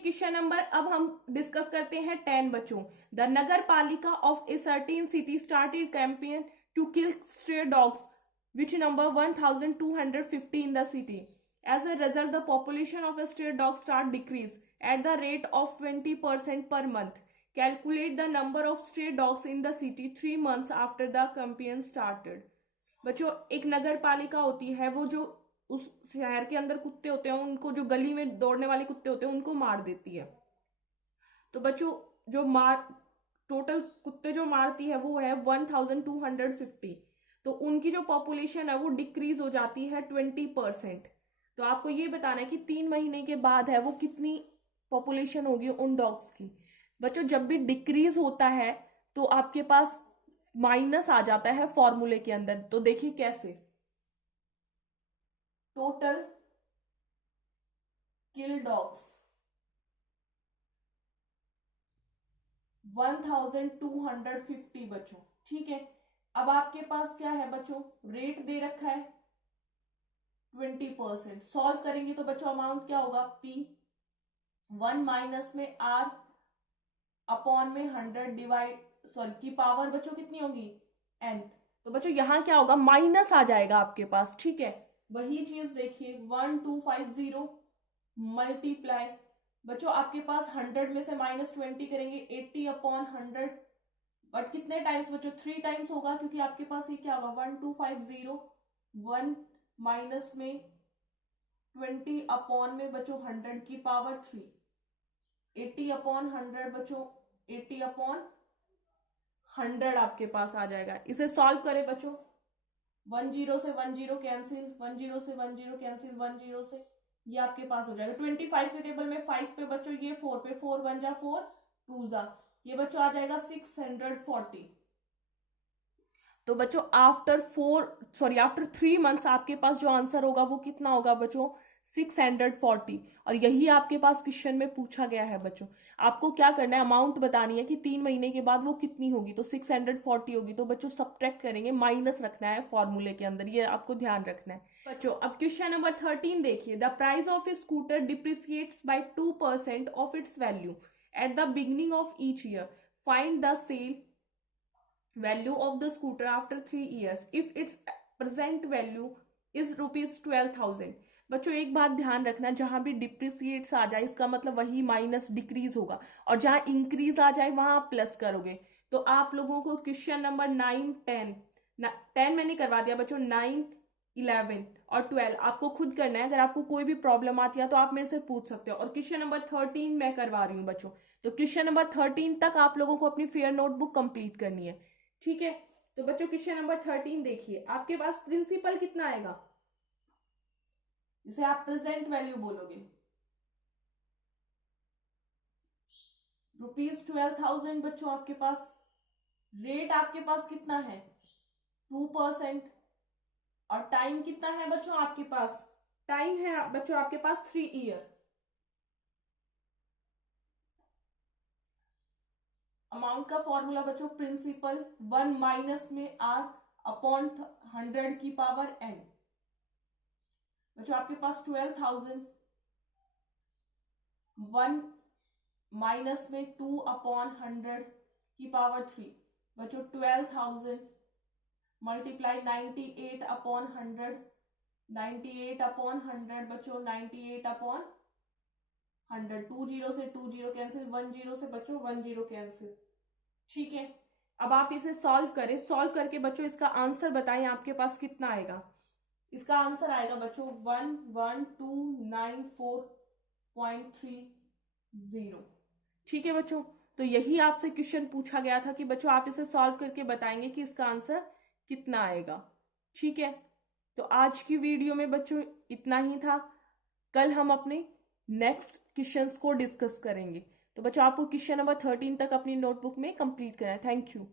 Question number अब हम discuss करते हैं 10 बच्चों। The nagar palika of a certain city started campaign to kill stray dogs which number 1250 in the city. As a result, the population of a stray dog start decrease at the rate of 20% per month. Calculate the number of stray dogs in the city 3 months after the campaign started. बच्चों, एक नगर पालिका होती है, वो जो उस शहर के अंदर कुत्ते होते हैं उनको, जो गली में दौड़ने वाले कुत्ते होते हैं उनको मार देती है। तो बच्चों जो टोटल कुत्ते जो मारती है वो है 1250। तो उनकी जो पॉपुलेशन है वो डिक्रीज हो जाती है 20%। तो आपको ये बताना है कि 3 महीने के बाद है वो कितनी पॉपुलेशन होगी उन डॉग्स की। बच्चों जब भी डिक्रीज होता है तो आपके पास माइनस आ जाता है फॉर्मूले के अंदर। तो देखिए कैसे, टोटल किल डॉग्स 1250 बच्चों, ठीक है। अब आपके पास क्या है बच्चों, रेट दे रखा है 20%। सॉल्व करेंगे तो बच्चों अमाउंट क्या होगा, P 1 माइनस में R अपॉन में 100 डिवाइड की पावर बच्चों कितनी होगी N। तो बच्चों यहां क्या होगा, माइनस आ जाएगा आपके पास, ठीक है। वही चीज देखिए 1250 मल्टीप्लाई, बच्चों आपके पास 100 में से -20 करेंगे 80 अपॉन 100, बट कितने टाइम्स बच्चों, 3 टाइम्स होगा, क्योंकि आपके पास ये क्या होगा 1250 1 माइनस में 20 अपॉन में बच्चों 100 की पावर 3, 80 अपॉन 100 बच्चों 80 अपॉन 100 आपके पास आ जाएगा। इसे सॉल्व करें बच्चों, 10 से 10 कैंसिल, 10 से 10 कैंसिल, 10 से ये आपके पास हो जाएगा 25 के टेबल में 5 पे बच्चों, ये 4 पे, 4 1 जा 4 2 जा, ये बच्चों आ जाएगा 640। तो बच्चों आफ्टर 3 मंथ्स आपके पास जो आंसर होगा वो कितना होगा बच्चों, 640। और यही आपके पास क्वेश्चन में पूछा गया है बच्चों। आपको क्या करना है, अमाउंट बतानी है कि 3 महीने के बाद वो कितनी होगी। तो 640 होगी, तो बच्चों सब्ट्रैक्ट करेंगे, माइनस रखना है फॉर्मूले के अंदर, ये आपको ध्यान रखना है बच्चों। अब क्वेश्चन नंबर 13 देखिए, the price of a scooter depreciates by 2% of its value at the beginning of each year. Find the sale value of the scooter after 3 years if its present value is ₹12,000। बच्चों एक बात ध्यान रखना, जहां भी डिप्रिसिएट्स आ जाए इसका मतलब वही माइनस डिक्रीज होगा, और जहां इंक्रीज आ जाए वहां आप प्लस करोगे। तो आप लोगों को क्वेश्चन नंबर 9 10 मैंने करवा दिया बच्चों, 9 11 और 12 आपको खुद करना है। अगर आपको कोई भी प्रॉब्लम आती है तो आप मेरे से पूछ सकते हो। और क्वेश्चन नंबर 13 मैं करवा रही हूँ बच्चों। तो क्वेश्चन नंबर 13 तक आप लोगों को अपनी फेयर नोटबुक कंप्लीट करनी है, ठीक है। तो बच्चों क्वेश्चन नंबर 13 देखिए, आपके पास प्रिंसिपल कितना आएगा, जिसे आप प्रेजेंट वैल्यू बोलोगे, ₹12,000 बच्चों आपके पास। रेट आपके पास कितना है 2%, और टाइम कितना है बच्चों आपके पास, टाइम है बच्चों आपके पास 3 ईयर। अमाउंट का फॉर्मूला बच्चों, प्रिंसिपल 1 माइनस में R अपॉन 100 की पावर N। बच्चों आपके पास 12,000, 1 माइनस में 2 अपॉन 100 की पावर 3, बच्चों 12,000 मल्टीप्लाई 98 अपॉन 100, 98 अपॉन 100 बच्चों 98 अपॉन 100, 20 से 20 कैंसिल, 10 से बच्चों 10 कैंसिल, ठीक है। अब आप इसे सॉल्व करें, सॉल्व करके बच्चों इसका आंसर बताएं आपके पास कितना आएगा। इसका आंसर आएगा बच्चों 11,294.30, ठीक है बच्चों। तो यही आपसे क्वेश्चन पूछा गया था कि बच्चों आप इसे सॉल्व करके बताएंगे कि इसका आंसर कितना आएगा, ठीक है। तो आज की वीडियो में बच्चों इतना ही था। कल हम अपने नेक्स्ट क्वेश्चंस को डिस्कस करेंगे। तो बच्चों आपको क्वेश्चन नंबर 13 तक अपनी नोटबुक में कंप्लीट करना है। Thank you.